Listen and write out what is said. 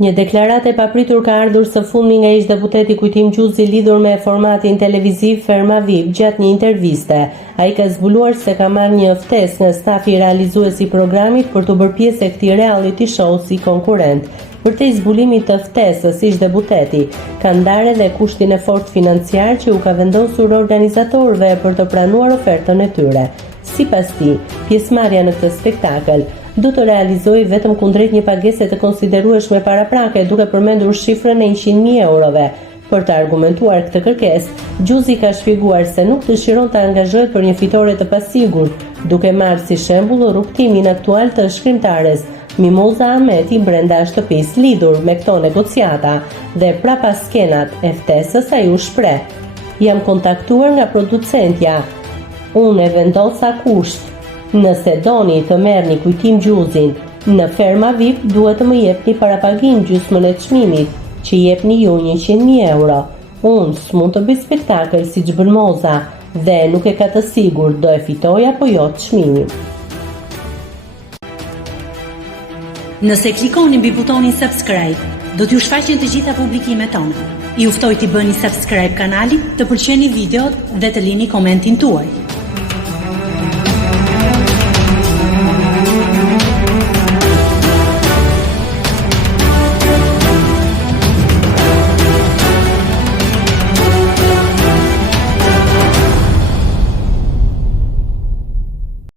Një deklaratë e papritur ka ardhur së fundmi nga ish-deputeti Kujtim Gjuzi lidhur me formatin televiziv Ferma VIP gjatë një interviste. Ai ka zbuluar se ka marrë një ftesë nga stafi realizues i programit për të bërë pjesë e këtij reality show si konkurrent. Për te zbulimit të ftesës, ish-deputeti ka ndarë edhe kushtin e fortë financiar që u ka vendosur organizatorëve për të pranuar ofertën e tyre. Sipas tij, pjesëmarrja në këtë spektakël do të realizojë vetëm kundrejt një pagese të konsiderueshme paraprake, duke përmendur shifrën e 100.000 eurove. Për të argumentuar këtë kërkesë, Gjuzi ka shpjeguar se nuk dëshiron të angazhohet për një fitore të pasigurt, duke marrë si shembull rrugtimin aktual të shkrimtares Mimoza Ahmeti brenda shtëpisë lidhur me këto negociata dhe prapas skenat e ftesës ai u shpreh: "Jam kontaktuar nga producentja. Unë e vendosa kusht. Nëse doni të merrni Kujtim Gjuzin në Ferma VIP, duhet të më jepni parapagim gjysmën e çmimit, që jepni ju 100.000 euro. Unë s'mund të bëj spektakël si bën Moza dhe nuk e ka të sigurt do e fitoj apo jo çmimin." Nëse klikoni mbi butonin subscribe, do t'ju shfaqen të gjitha publikimet tona. Ju ftoj t'i bëni subscribe kanalit, të pëlqeni videot dhe të lini komentin tuaj.